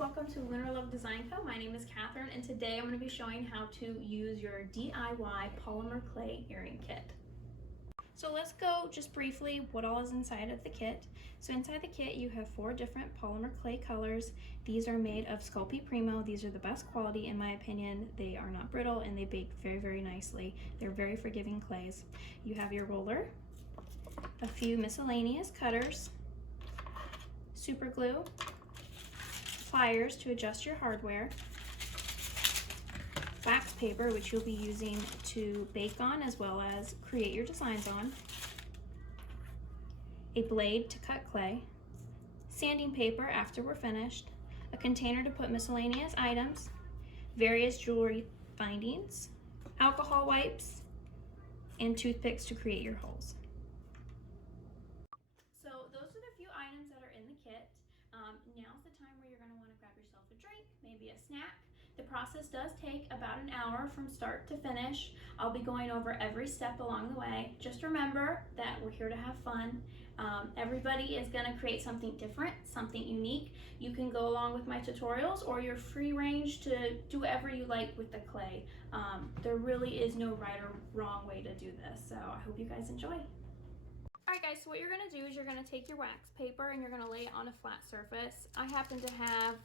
welcome to LunarLove Design Co. My name is Catherine, and today I'm going to be showing how to use your DIY polymer clay earring kit. So let's go just briefly what all is inside of the kit. So inside the kit you have 4 different polymer clay colors. These are made of Sculpey Premo. These are the best quality in my opinion. They are not brittle and they bake very nicely. They're very forgiving clays. You have your roller, a few miscellaneous cutters, super glue, pliers to adjust your hardware, wax paper which you'll be using to bake on as well as create your designs on, a blade to cut clay, sanding paper after we're finished, a container to put miscellaneous items, various jewelry bindings, alcohol wipes, and toothpicks to create your holes. So those are the few items that are in the kit. Now's the time where you're going to want to grab yourself a drink, maybe a snack. The process does take about an hour from start to finish. I'll be going over every step along the way. Just remember that we're here to have fun. Everybody is going to create something different, something unique. You can go along with my tutorials or you're free range to do whatever you like with the clay. There really is no right or wrong way to do this, so I hope you guys enjoy. Alright guys, so what you're going to do is you're going to take your wax paper and you're going to lay it on a flat surface. I happen to have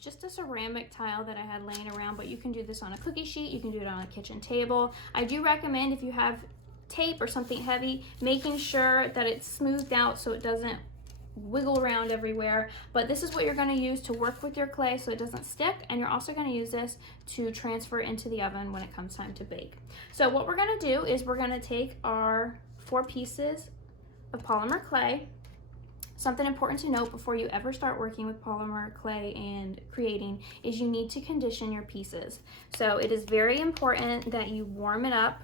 just a ceramic tile that I had laying around, but you can do this on a cookie sheet, you can do it on a kitchen table. I do recommend if you have tape or something heavy, making sure that it's smoothed out so it doesn't wiggle around everywhere. But this is what you're going to use to work with your clay so it doesn't stick, and you're also going to use this to transfer into the oven when it comes time to bake. So what we're going to do is we're going to take our 4 pieces of polymer clay. Something important to note before you ever start working with polymer clay and creating is you need to condition your pieces. So it is very important that you warm it up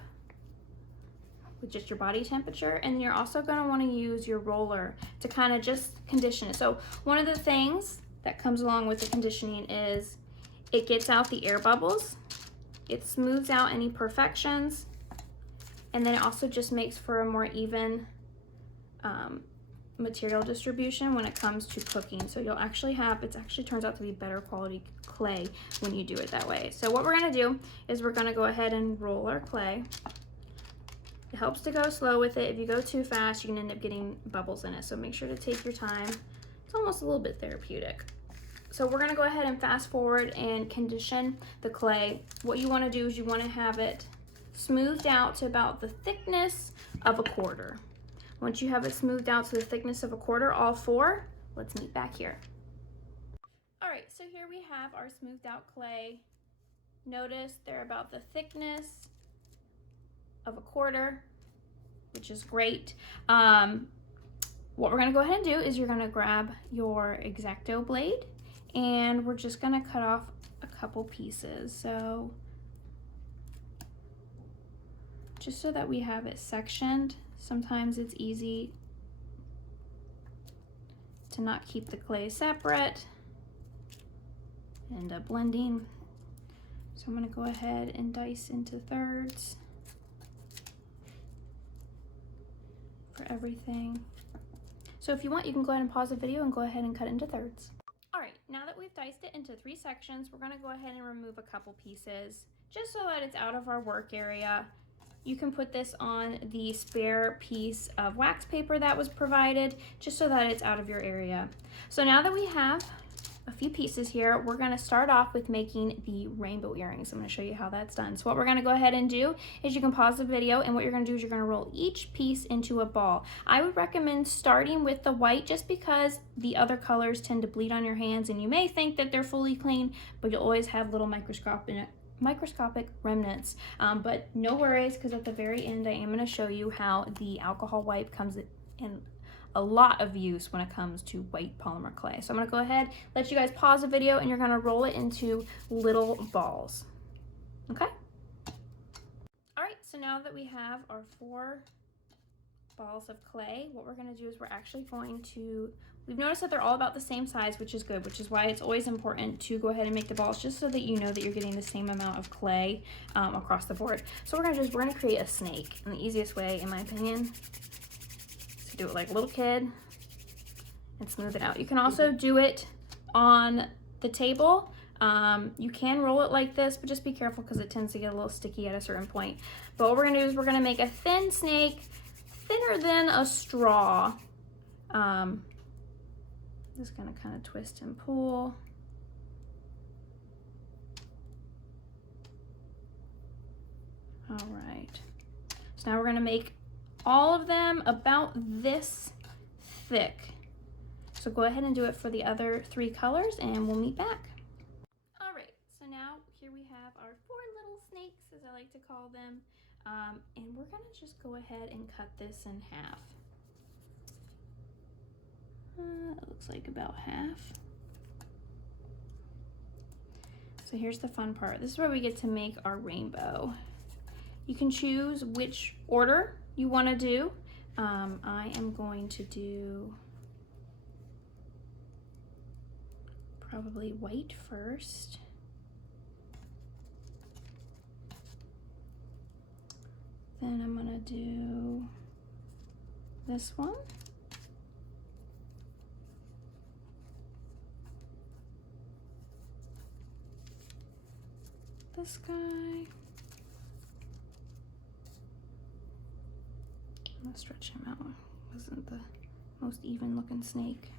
with just your body temperature, and you're also going to want to use your roller to kind of just condition it. So one of the things that comes along with the conditioning is it gets out the air bubbles, it smooths out any imperfections, and then it also just makes for a more even material distribution when it comes to cooking. So you'll actually have, it actually turns out to be better quality clay when you do it that way. So what we're going to do is we're going to go ahead and roll our clay. It helps to go slow with it. If you go too fast, you can end up getting bubbles in it. So make sure to take your time. It's almost a little bit therapeutic. So we're going to go ahead and fast forward and condition the clay. What you want to do is you want to have it smoothed out to about the thickness of a quarter. Once you have it smoothed out to the thickness of a quarter, all 4, let's meet back here. All right, so here we have our smoothed out clay. Notice they're about the thickness of a quarter, which is great. What we're gonna go ahead and do is you're gonna grab your X-Acto blade and we're just gonna cut off a couple pieces. So just so that we have it sectioned. Sometimes it's easy to not keep the clay separate, end up blending. So I'm going to go ahead and dice into thirds for everything. So if you want, you can go ahead and pause the video and go ahead and cut it into thirds. All right, now that we've diced it into 3 sections, we're going to go ahead and remove a couple pieces just so that it's out of our work area. You can put this on the spare piece of wax paper that was provided, just so that it's out of your area. So now that we have a few pieces here, we're going to start off with making the rainbow earrings. I'm going to show you how that's done. So what we're going to go ahead and do is you can pause the video, and what you're going to do is you're going to roll each piece into a ball. I would recommend starting with the white just because the other colors tend to bleed on your hands, and you may think that they're fully clean, but you'll always have little microscopic remnants, but no worries, because at the very end I am going to show you how the alcohol wipe comes in a lot of use when it comes to white polymer clay. So I'm going to go ahead, let you guys pause the video, and you're going to roll it into little balls. Okay? Alright, so now that we have our 4 balls of clay, what we're going to do is we're actually going to, we've noticed that they're all about the same size, which is good, which is why it's always important to go ahead and make the balls just so that you know that you're getting the same amount of clay across the board. So what we're going to do is we're going to create a snake, and the easiest way, in my opinion, is to do it like a little kid and smooth it out. You can also do it on the table. You can roll it like this, but just be careful because it tends to get a little sticky at a certain point. But what we're gonna do is we're gonna make a thin snake, thinner than a straw. Just gonna kind of twist and pull. All right, so now we're gonna make all of them about this thick. So go ahead and do it for the other 3 colors and we'll meet back. All right, so now here we have our 4 little snakes, as I like to call them. And we're gonna just go ahead and cut this in half. It looks like about half. So here's the fun part. This is where we get to make our rainbow. You can choose which order you want to do. I am going to do probably white first. Then I'm gonna do this one. This guy. I'm gonna stretch him out. Wasn't the most even looking snake.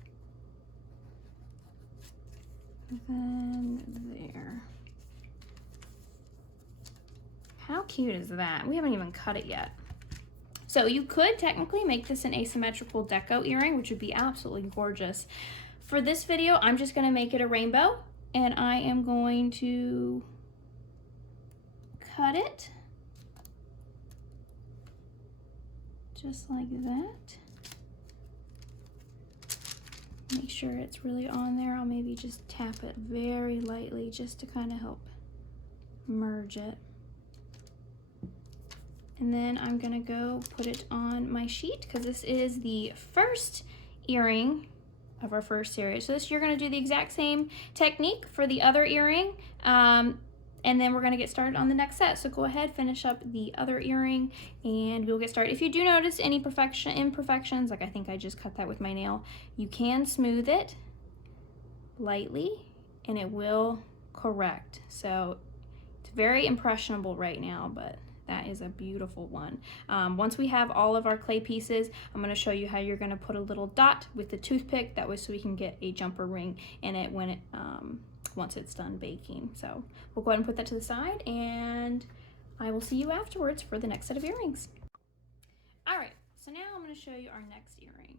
And then there. How cute is that? We haven't even cut it yet. So you could technically make this an asymmetrical deco earring, which would be absolutely gorgeous. For this video, I'm just gonna make it a rainbow, and I am going to cut it just like that. Make sure it's really on there. I'll maybe just tap it very lightly just to kind of help merge it. And then I'm gonna go put it on my sheet because this is the first earring of our first series. So you're gonna do the exact same technique for the other earring. And then we're gonna get started on the next set. So go ahead, finish up the other earring and we'll get started. If you do notice any imperfections, like I think I just cut that with my nail, you can smooth it lightly and it will correct. So it's very impressionable right now, but that is a beautiful one. Once we have all of our clay pieces, I'm gonna show you how you're gonna put a little dot with the toothpick. That way so we can get a jumper ring in it when it, once it's done baking. So we'll go ahead and put that to the side and I will see you afterwards for the next set of earrings. All right, so now I'm gonna show you our next earring.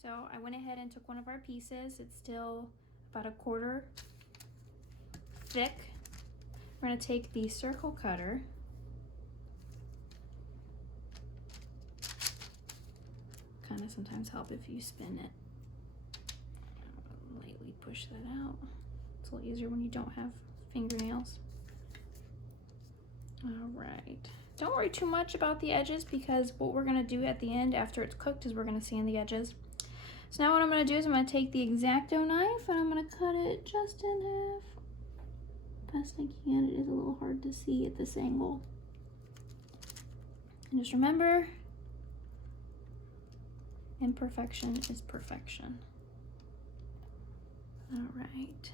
So I went ahead and took one of our pieces. It's still about 1/4 thick. We're gonna take the circle cutter kind of sometimes help if you spin it. Lightly push that out. It's a little easier when you don't have fingernails. All right. Don't worry too much about the edges because what we're gonna do at the end after it's cooked is we're gonna sand the edges. So now what I'm gonna do is I'm gonna take the X-Acto knife and I'm gonna cut it just in half. Best I can. It is a little hard to see at this angle. And just remember, imperfection is perfection. All right.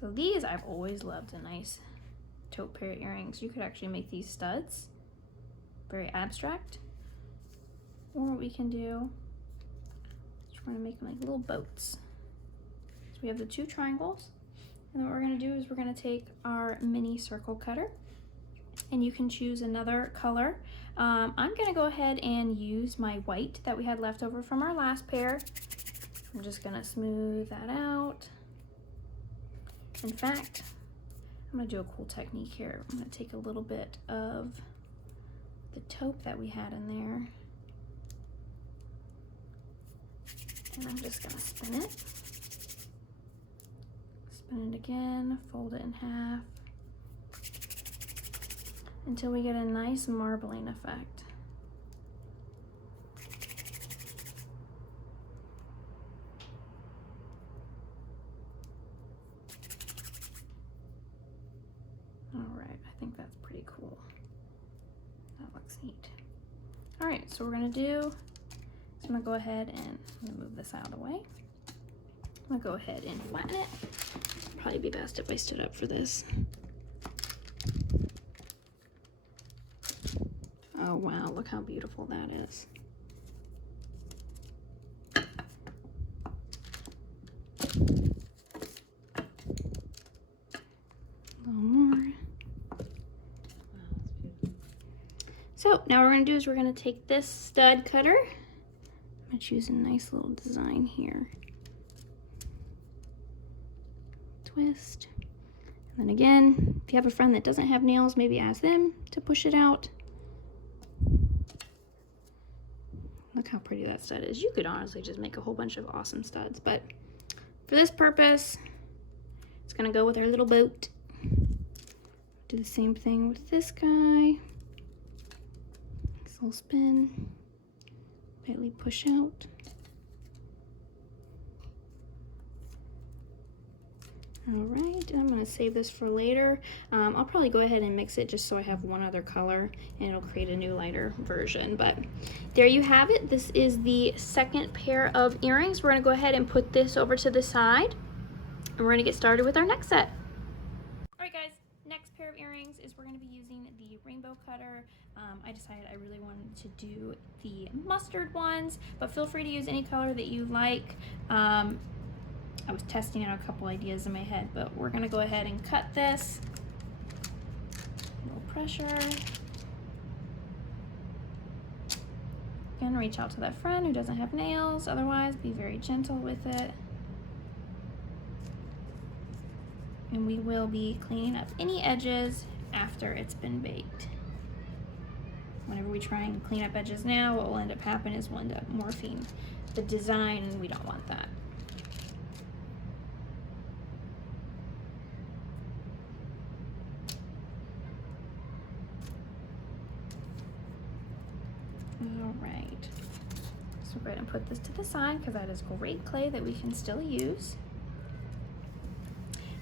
So these I've always loved, a nice taupe pair of earrings. You could actually make these studs, very abstract. Or what we can do is we're gonna make them like little boats. So we have the 2 triangles. And then what we're gonna do is we're gonna take our mini circle cutter and you can choose another color. I'm gonna go ahead and use my white that we had left over from our last pair. I'm just gonna smooth that out. In fact, I'm gonna do a cool technique here. I'm gonna take a little bit of the taupe that we had in there. And I'm just gonna spin it. Spin it again, fold it in half. Until we get a nice marbling effect. All right, I think that's pretty cool. That looks neat. All right, so we're gonna do, so I'm gonna go ahead and I'm gonna move this out of the way. I'm gonna go ahead and flatten it. Probably be best if I stood up for this. Oh wow, look how beautiful that is. A little more. So now what we're gonna do is we're gonna take this stud cutter. I'm gonna choose a nice little design here. Twist. And then again, if you have a friend that doesn't have nails, maybe ask them to push it out. Look how pretty that stud is. You could honestly just make a whole bunch of awesome studs, but for this purpose, it's gonna go with our little boat. Do the same thing with this guy. Nice little spin. Lightly push out. All right, I'm gonna save this for later. I'll probably go ahead and mix it just so I have one other color and it'll create a new lighter version. But there you have it. This is the second pair of earrings. We're gonna go ahead and put this over to the side and we're gonna get started with our next set. All right guys, next pair of earrings is we're gonna be using the rainbow cutter. I decided I really wanted to do the mustard ones, but feel free to use any color that you like. I was testing out a couple ideas in my head, but we're gonna go ahead and cut this. A little pressure. Again, reach out to that friend who doesn't have nails. Otherwise, be very gentle with it. And we will be cleaning up any edges after it's been baked. Whenever we try and clean up edges now, what will end up happening is we'll end up morphing the design, and we don't want that. All right, so we're going to put this to the side because that is great clay that we can still use.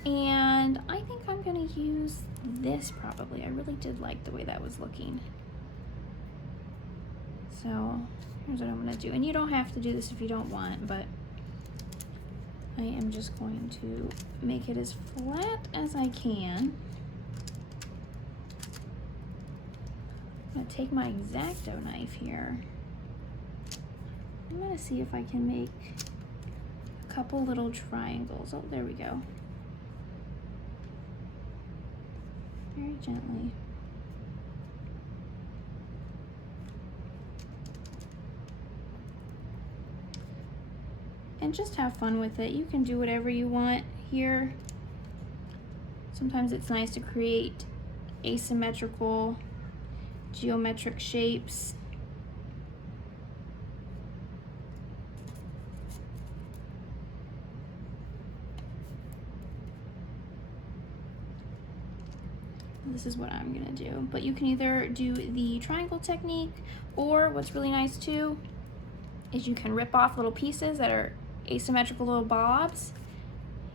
And I think I'm going to use this probably. I really did like the way that was looking. So here's what I'm going to do. And you don't have to do this if you don't want, but I am just going to make it as flat as I can. I'm going to take my X-Acto knife here. I'm going to see if I can make a couple little triangles. Oh, there we go. Very gently. And just have fun with it. You can do whatever you want here. Sometimes it's nice to create asymmetrical geometric shapes. This is what I'm gonna do. But you can either do the triangle technique, or what's really nice too is you can rip off little pieces that are asymmetrical little bobs.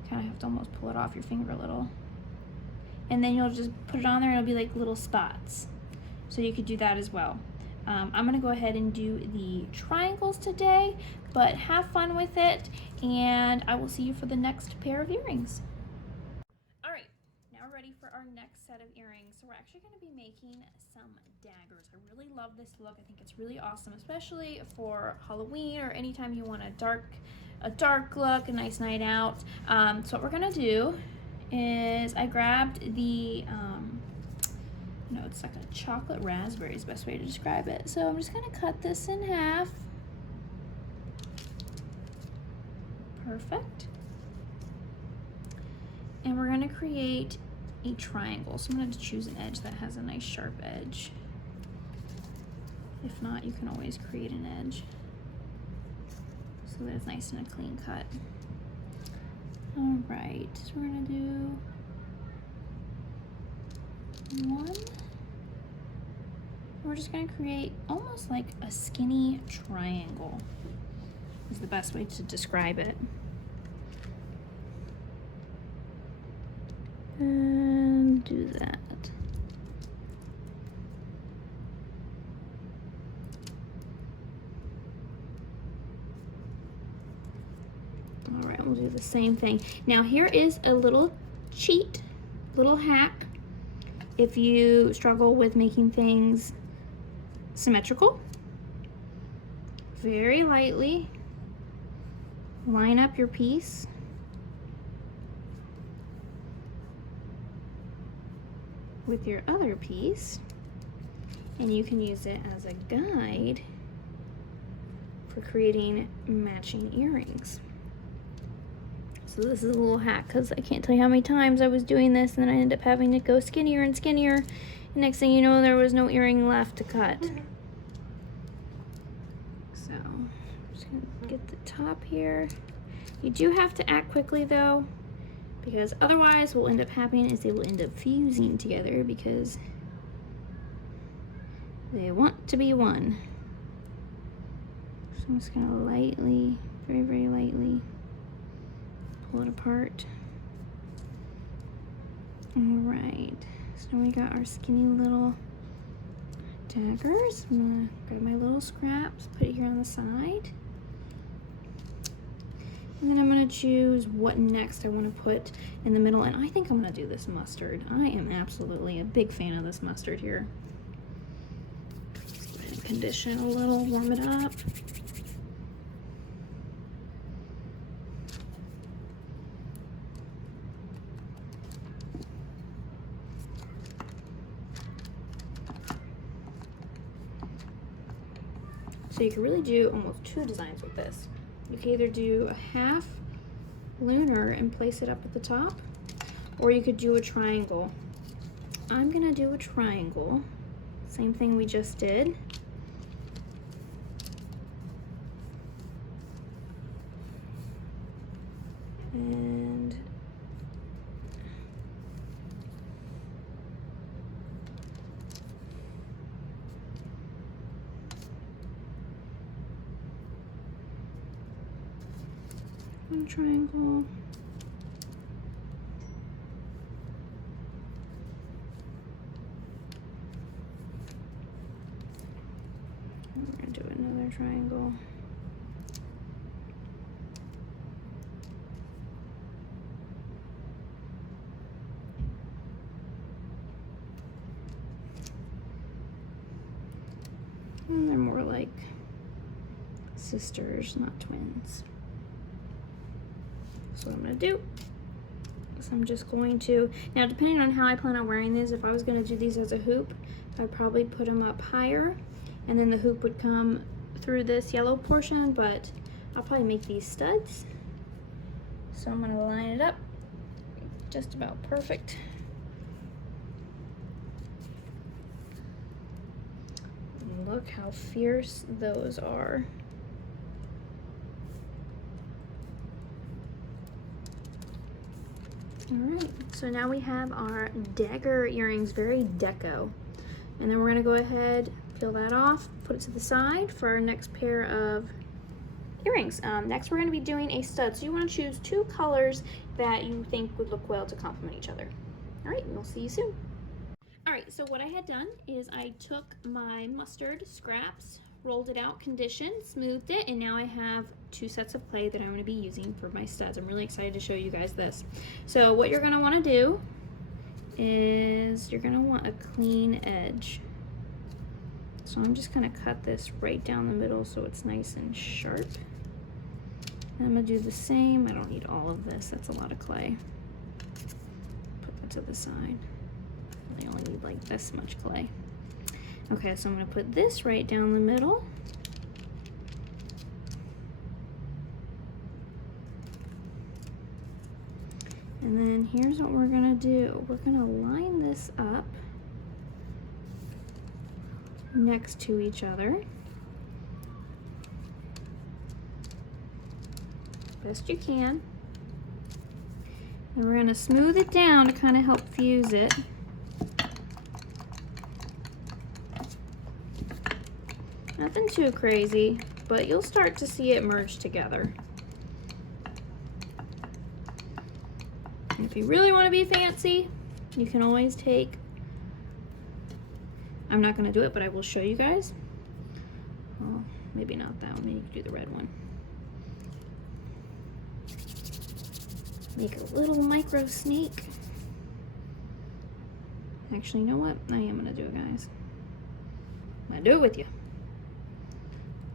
You kind of have to almost pull it off your finger a little. And then you'll just put it on there and it'll be like little spots. So you could do that as well. I'm gonna go ahead and do the triangles today, but have fun with it, and I will see you for the next pair of earrings. All right, now we're ready for our next set of earrings. So we're actually gonna be making some daggers. I really love this look. I think it's really awesome, especially for Halloween or anytime you want a dark look, a nice night out. So what we're gonna do is I grabbed the, it's like a chocolate raspberry is the best way to describe it. So I'm just gonna cut this in half. Perfect. And we're gonna create a triangle. So I'm gonna choose an edge that has a nice sharp edge. If not, you can always create an edge so that it's nice and a clean cut. All right, so we're gonna do one. We're just gonna create almost like a skinny triangle is the best way to describe it. And do that. All right, we'll do the same thing. Now here is a little cheat, little hack. If you struggle with making things symmetrical, very lightly line up your piece with your other piece, and you can use it as a guide for creating matching earrings. So this is a little hack, because I can't tell you how many times I was doing this and then I ended up having to go skinnier and skinnier. And next thing you know, there was no earring left to cut. So I'm just gonna get the top here. You do have to act quickly though, because otherwise what will end up happening is they will end up fusing together because they want to be one. So I'm just gonna lightly, very, very lightly pull it apart. All right, so we got our skinny little daggers. I'm gonna grab my little scraps, put it here on the side. And then I'm gonna choose what next I wanna put in the middle. And I think I'm gonna do this mustard. I am absolutely a big fan of this mustard here. Just go ahead and condition a little, warm it up. So you can really do almost two designs with this. You can either do a half lunar and place it up at the top, or you could do a triangle. I'm gonna do a triangle. Same thing we just did. And one triangle. And we're gonna do another triangle. And they're more like sisters, not twins. So what I'm gonna do is I'm just going to, now depending on how I plan on wearing these, if I was gonna do these as a hoop, I'd probably put them up higher and then the hoop would come through this yellow portion, but I'll probably make these studs. So I'm gonna line it up just about perfect. And look how fierce those are. Alright, so now we have our dagger earrings, very deco. And then we're going to go ahead, peel that off, put it to the side for our next pair of earrings. Next we're going to be doing a stud. So you want to choose two colors that you think would look well to complement each other. Alright, we'll see you soon. Alright, so what I had done is I took my mustard scraps, rolled it out, conditioned, smoothed it, and now I have two sets of clay that I'm going to be using for my studs. I'm really excited to show you guys this. So what you're going to want to do is you're going to want a clean edge. So I'm just going to cut this right down the middle so it's nice and sharp. And I'm going to do the same. I don't need all of this. That's a lot of clay. Put that to the side. I only need like this much clay. Okay, so I'm going to put this right down the middle. And then here's what we're going to do. We're going to line this up next to each other. Best you can. And we're going to smooth it down to kind of help fuse it. Nothing too crazy, but you'll start to see it merge together. And if you really want to be fancy, you can always take, I'm not going to do it, but I will show you guys. Well, maybe not that one, maybe you can do the red one. make a little micro snake. Actually, you know what? I am gonna do it, guys. I'm gonna do it with you.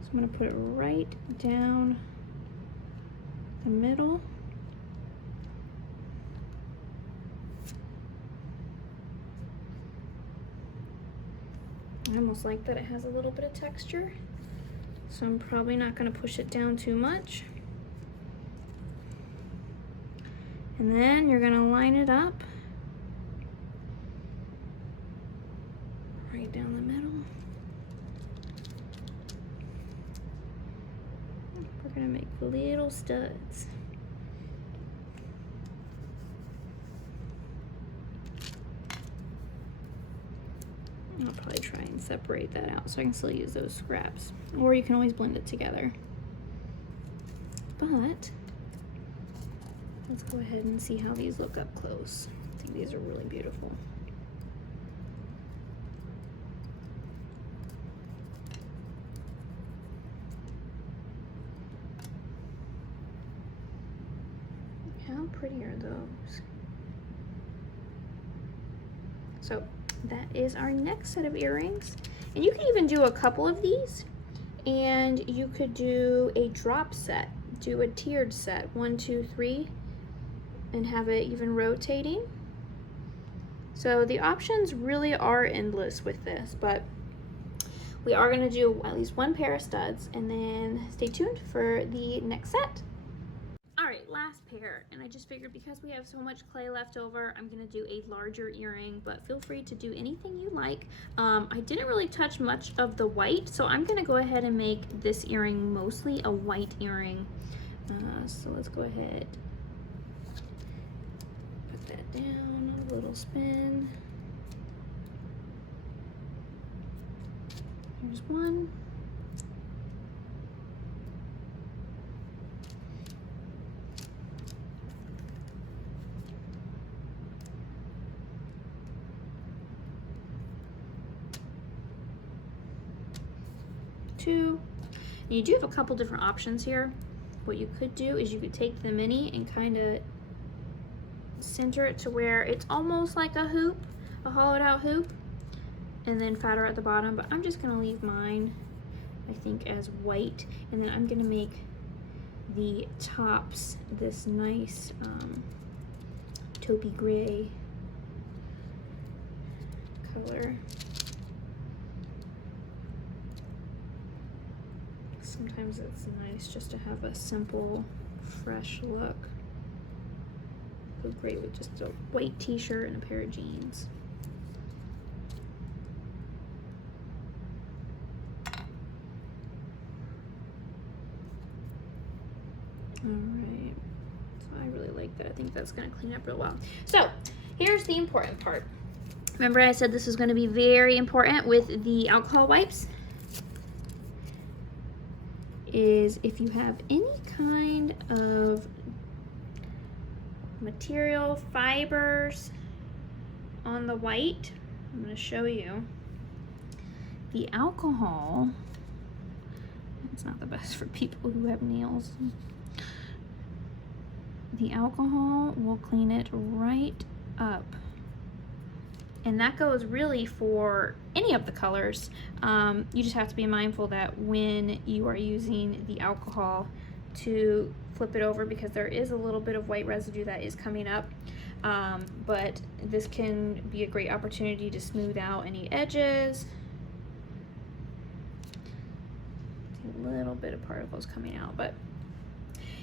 So I'm gonna put it right down the middle. I almost like that it has a little bit of texture, so I'm probably not going to push it down too much. And then you're going to line it up right down the middle. We're going to make little studs. I'll probably try and separate that out so I can still use those scraps. Or you can always blend it together. But let's go ahead and see how these look up close. I think these are really beautiful. How pretty are those? So that is our next set of earrings. And you can even do a couple of these, and you could do a drop set, do a tiered set, 1, 2, 3, and have it even rotating. So the options really are endless with this, but we are going to do at least one pair of studs, and then stay tuned for the next set. Alright, last pair, and I just figured because we have so much clay left over, I'm going to do a larger earring, but feel free to do anything you like. I didn't really touch much of the white, so I'm going to go ahead and make this earring mostly a white earring. So let's go ahead, put that down, a little spin. Here's one. Two. And you do have a couple different options here. What you could do is you could take the mini and kind of center it to where it's almost like a hoop, a hollowed out hoop, and then fatter at the bottom, but I'm just going to leave mine, I think, as white, and then I'm going to make the tops this nice taupey gray color. Sometimes it's nice just to have a simple, fresh look. Goes great with just a white t-shirt and a pair of jeans. Alright, so I really like that. I think that's going to clean up real well. So, here's the important part. Remember I said this is going to be very important with the alcohol wipes? Is if you have any kind of material, fibers on the white, I'm going to show you. The alcohol, it's not the best for people who have nails. The alcohol will clean it right up. And that goes really for any of the colors. You just have to be mindful that when you are using the alcohol to flip it over, because there is a little bit of white residue that is coming up. But this can be a great opportunity to smooth out any edges. A little bit of particles coming out, but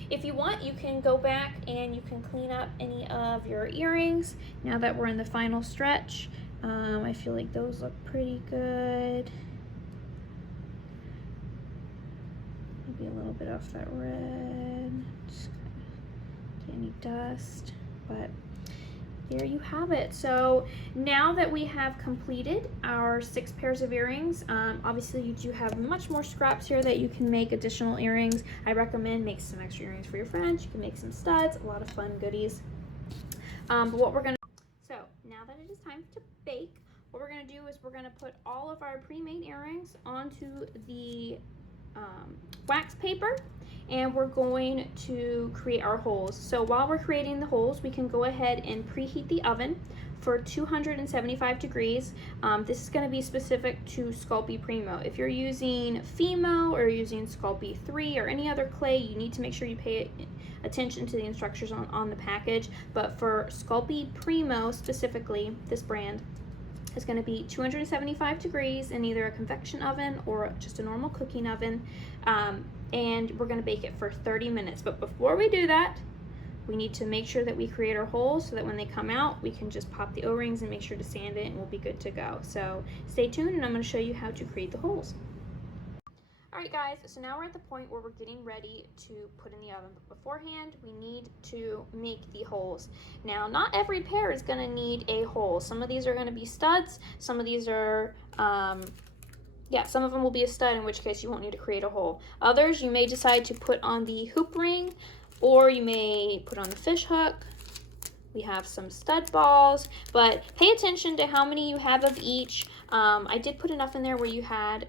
if you want, you can go back and you can clean up any of your earrings now that we're in the final stretch. I feel like those look pretty good. Maybe a little bit off that red. Just get any dust, but there you have it. So now that we have completed our 6 pairs of earrings, obviously you do have much more scraps here that you can make additional earrings. I recommend make some extra earrings for your friends. You can make some studs, a lot of fun goodies. But what we're gonna, so now that it is time to bake, what we're gonna do is we're gonna put all of our pre-made earrings onto the wax paper, and we're going to create our holes. So while we're creating the holes, we can go ahead and preheat the oven for 275 degrees. This is going to be specific to Sculpey Premo. If you're using Fimo or using Sculpey 3 or any other clay, you need to make sure you pay attention to the instructions on the package. But for Sculpey Premo specifically, this brand, is going to be 275 degrees in either a convection oven or just a normal cooking oven, and we're going to bake it for 30 minutes. But before we do that, we need to make sure that we create our holes so that when they come out, we can just pop the O-rings and make sure to sand it, and we'll be good to go. So stay tuned, and I'm going to show you how to create the holes. Alright guys, so now we're at the point where we're getting ready to put in the oven, but beforehand we need to make the holes. Now, not every pair is going to need a hole. Some of these are going to be studs, some of these are, some of them will be a stud, in which case you won't need to create a hole. Others you may decide to put on the hoop ring, or you may put on the fish hook. We have some stud balls, but pay attention to how many you have of each. I did put enough in there where you had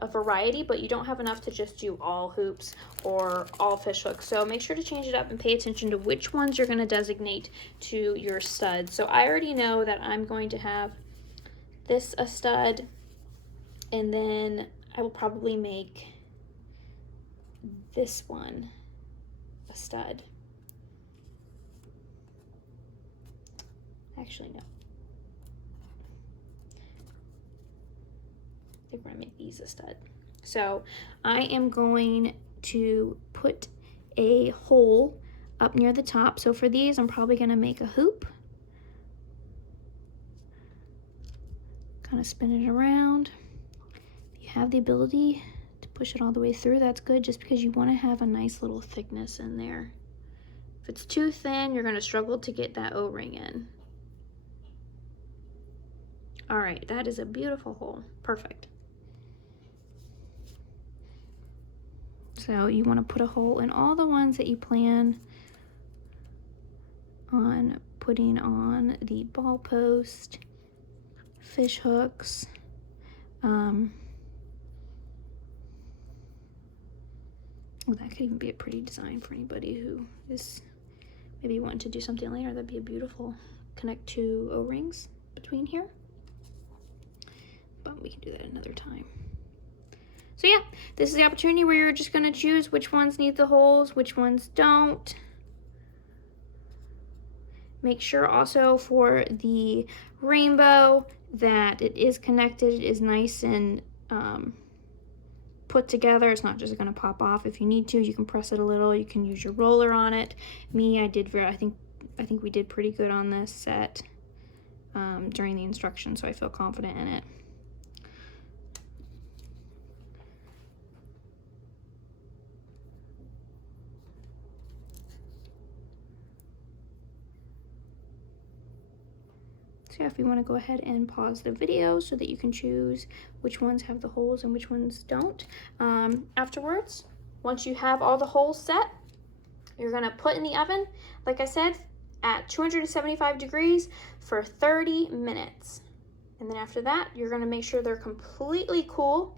a variety, but you don't have enough to just do all hoops or all fish hooks. So make sure to change it up and pay attention to which ones you're going to designate to your studs. So I already know that I'm going to have this a stud, and then I will probably make this one a stud. Actually, no. I think we're gonna make these a stud. So I am going to put a hole up near the top. So for these, I'm probably gonna make a hoop. Kind of spin it around. If you have the ability to push it all the way through, that's good, just because you want to have a nice little thickness in there. If it's too thin, you're gonna struggle to get that O-ring in. All right, that is a beautiful hole. Perfect. So you want to put a hole in all the ones that you plan on putting on the ball post, fish hooks, well, that could even be a pretty design for anybody who is maybe wanting to do something later. That'd be a beautiful connect two O-rings between here. But we can do that another time. So yeah, this is the opportunity where you're just gonna choose which ones need the holes, which ones don't. Make sure also for the rainbow that it is connected, it is nice and put together. It's not just gonna pop off. If you need to, you can press it a little. You can use your roller on it. Me, I think we did pretty good on this set during the instructions, so I feel confident in it. So if you want to go ahead and pause the video so that you can choose which ones have the holes and which ones don't. Afterwards, once you have all the holes set, you're going to put in the oven, like I said, at 275 degrees for 30 minutes. And then after that, you're going to make sure they're completely cool.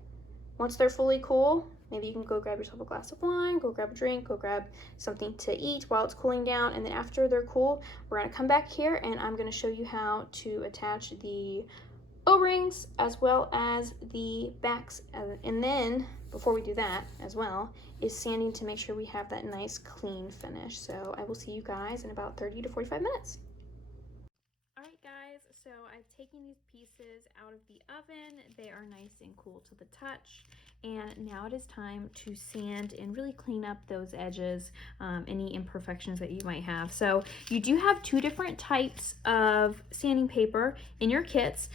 Once they're fully cool, maybe you can go grab yourself a glass of wine, go grab a drink, go grab something to eat while it's cooling down. And then after they're cool, we're going to come back here and I'm going to show you how to attach the O-rings as well as the backs. And then before we do that as well is sanding to make sure we have that nice clean finish. So I will see you guys in about 30 to 45 minutes. Alright guys, so I've taken these pieces out of the oven. They are nice and cool to the touch. And now it is time to sand and really clean up those edges, any imperfections that you might have. So you do have two different types of sanding paper in your kits.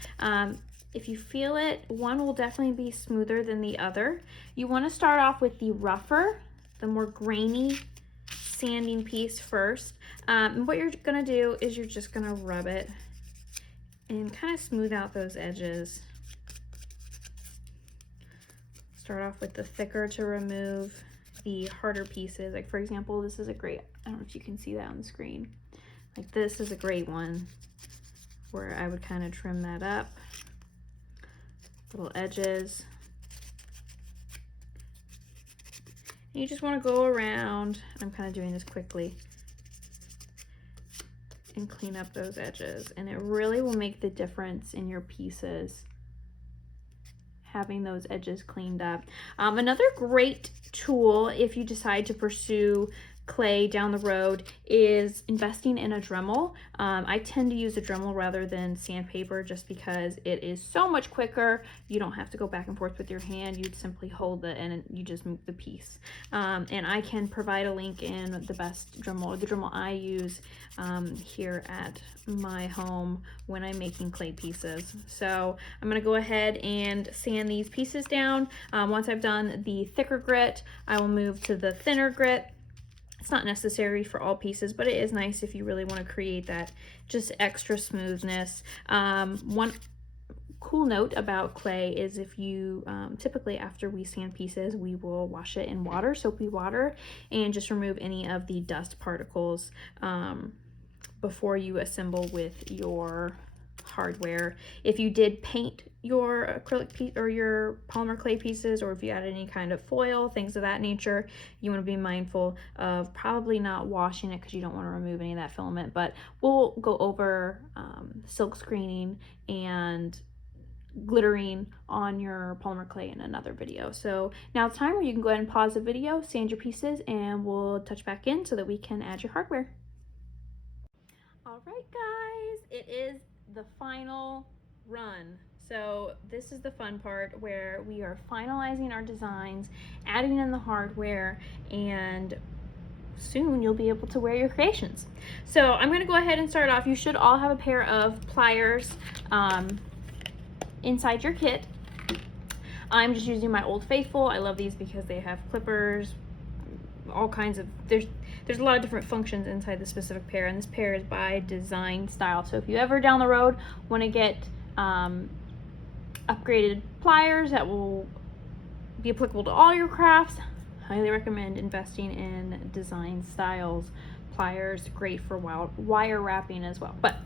If you feel it, one will definitely be smoother than the other. You want to start off with the rougher, the more grainy sanding piece first. And what you're gonna do is you're just gonna rub it and kind of smooth out those edges. Start off with the thicker to remove the harder pieces. Like for example, this is a great, I don't know if you can see that on the screen. Like this is a great one where I would kind of trim that up. Little edges. You just want to go around, I'm kind of doing this quickly, and clean up those edges, and it really will make the difference in your pieces having those edges cleaned up. Another great tool if you decide to pursue clay down the road is investing in a Dremel. I tend to use a Dremel rather than sandpaper just because it is so much quicker. You don't have to go back and forth with your hand. You simply hold it and you just move the piece. And I can provide a link in the best Dremel, the Dremel I use here at my home when I'm making clay pieces. So I'm going to go ahead and sand these pieces down. Once I've done the thicker grit, I will move to the thinner grit. It's not necessary for all pieces, but it is nice if you really want to create that just extra smoothness. One cool note about clay is if you, typically after we sand pieces, we will wash it in water, soapy water, and just remove any of the dust particles before you assemble with your hardware. If you did paint your acrylic piece or your polymer clay pieces, or if you add any kind of foil, things of that nature, you want to be mindful of probably not washing it because you don't want to remove any of that filament. But we'll go over silk screening and glittering on your polymer clay in another video. So now it's time where you can go ahead and pause the video, sand your pieces, and we'll touch back in so that we can add your hardware. All right, guys, it is the final run. So this is the fun part where we are finalizing our designs, adding in the hardware, and soon you'll be able to wear your creations. So I'm going to go ahead and start off. You should all have a pair of pliers inside your kit. I'm just using my Old Faithful. I love these because they have clippers, all kinds of, there's a lot of different functions inside the specific pair, and this pair is by Design Style. So if you ever down the road want to get upgraded pliers that will be applicable to all your crafts, highly recommend investing in Design Style's pliers. Great for wire wrapping as well. But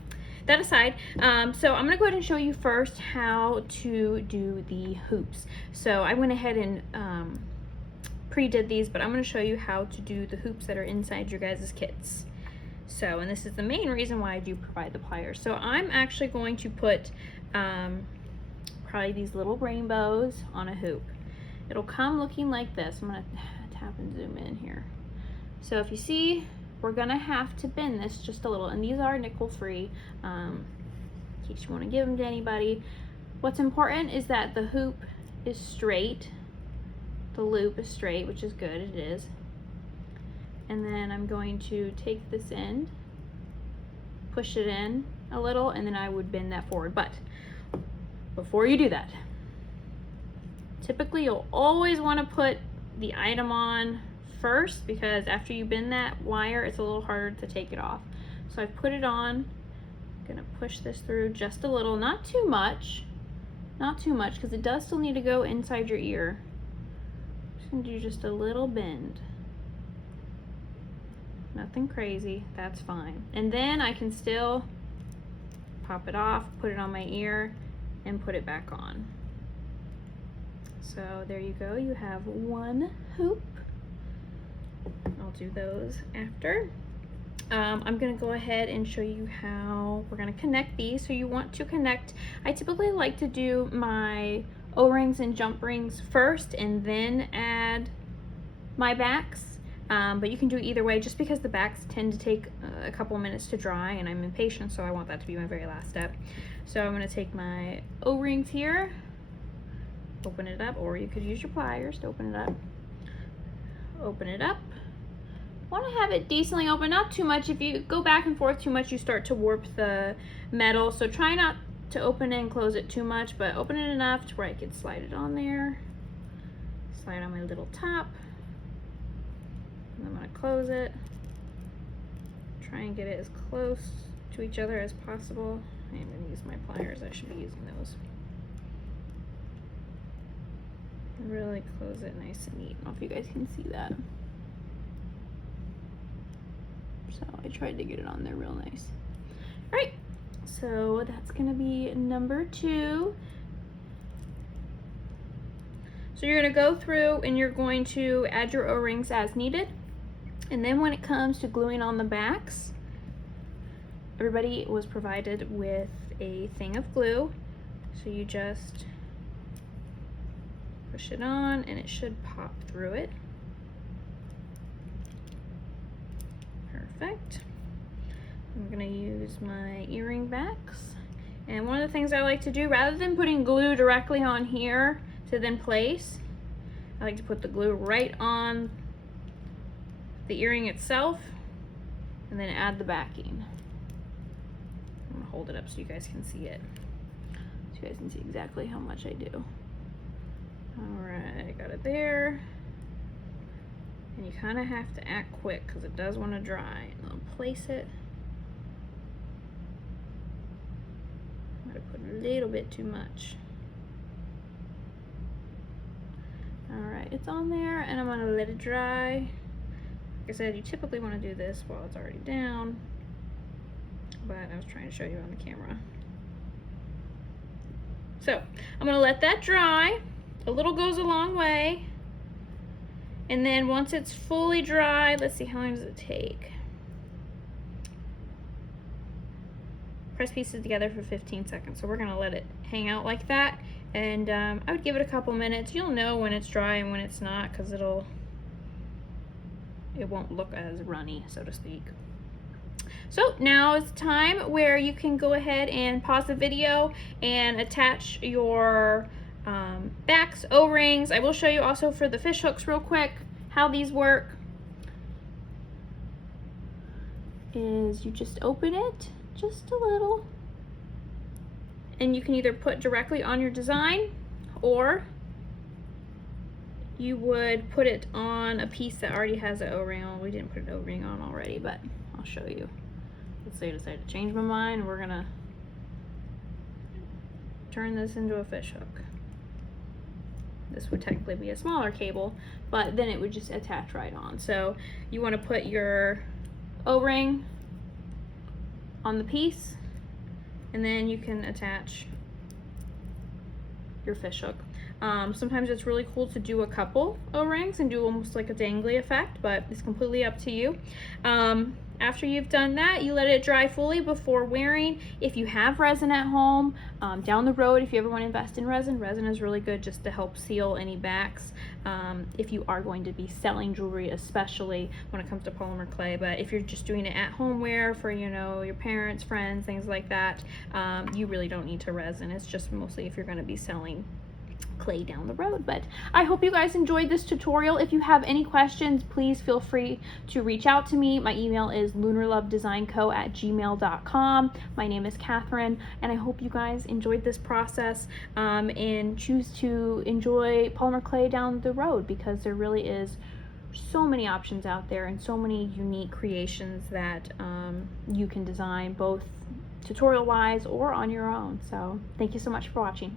that aside, so I'm going to go ahead and show you first how to do the hoops. So I went ahead and pre-did these, but I'm going to show you how to do the hoops that are inside your guys' kits. So, and this is the main reason why I do provide the pliers. So I'm actually going to put probably these little rainbows on a hoop. It'll come looking like this. I'm going to tap and zoom in here. So if you see, we're going to have to bend this just a little, and these are nickel free in case you want to give them to anybody. What's important is that the hoop is straight. The loop is straight, which is good, it is. And then I'm going to take this end, push it in a little, and then I would bend that forward. But before you do that, typically you'll always want to put the item on first, because after you bend that wire, it's a little harder to take it off. So I've put it on. I'm gonna push this through just a little, not too much, because it does still need to go inside your ear. And do just a little bend, nothing crazy, that's fine. And then I can still pop it off, put it on my ear, and put it back on. So there you go, you have one hoop. I'll do those after. I'm gonna go ahead and show you how we're gonna connect these. So you want to connect, I typically like to do my O-rings and jump rings first and then add my backs, but you can do it either way, just because the backs tend to take a couple minutes to dry and I'm impatient, so I want that to be my very last step. So I'm going to take my O-rings here, open it up, or you could use your pliers to open it up. Open it up. Want to have it decently open, not too much. If you go back and forth too much, you start to warp the metal, so try not to open it and close it too much, but open it enough to where I can slide it on there, slide on my little top, and I'm going to close it, try and get it as close to each other as possible. I'm going to use my pliers, I should be using those. Really close it nice and neat. I don't know if you guys can see that. So I tried to get it on there real nice. All right. So that's gonna be number 2. So you're gonna go through and you're going to add your O-rings as needed. And then when it comes to gluing on the backs, everybody was provided with a thing of glue. So you just push it on and it should pop through it. Perfect. I'm gonna use my earring backs. And one of the things I like to do, rather than putting glue directly on here to then place, I like to put the glue right on the earring itself and then add the backing. I'm gonna hold it up so you guys can see it. So you guys can see exactly how much I do. All right, I got it there. And you kind of have to act quick because it does want to dry. And I'll place it. I'm gonna put a little bit too much. All right, it's on there and I'm gonna let it dry. Like I said, you typically want to do this while it's already down, but I was trying to show you on the camera. So I'm gonna let that dry. A little goes a long way. And then once it's fully dry, let's see, how long does it take? Press pieces together for 15 seconds. So we're gonna let it hang out like that. And I would give it a couple minutes. You'll know when it's dry and when it's not, because it won't look as runny, so to speak. So now is the time where you can go ahead and pause the video and attach your backs, O-rings. I will show you also for the fish hooks real quick how these work. Is you just open it just a little, and you can either put directly on your design, or you would put it on a piece that already has an O-ring on. We didn't put an O-ring on already, but I'll show you. Let's say I decide to change my mind. We're gonna turn this into a fish hook. This would technically be a smaller cable, but then it would just attach right on. So you want to put your O-ring on the piece, and then you can attach your fish hook. Sometimes it's really cool to do a couple O-rings and do almost like a dangly effect, but it's completely up to you. After you've done that, you let it dry fully before wearing. If you have resin at home, down the road, if you ever want to invest in resin, resin is really good just to help seal any backs. If you are going to be selling jewelry, especially when it comes to polymer clay. But if you're just doing it at home wear for, you know, your parents, friends, things like that, you really don't need to resin. It's just mostly if you're going to be selling clay down the road. But I hope you guys enjoyed this tutorial. If you have any questions, please feel free to reach out to me. My email is lunarlovedesignco@gmail.com. My name is Catherine, and I hope you guys enjoyed this process and choose to enjoy polymer clay down the road, because there really is so many options out there and so many unique creations that you can design, both tutorial wise or on your own. So thank you so much for watching.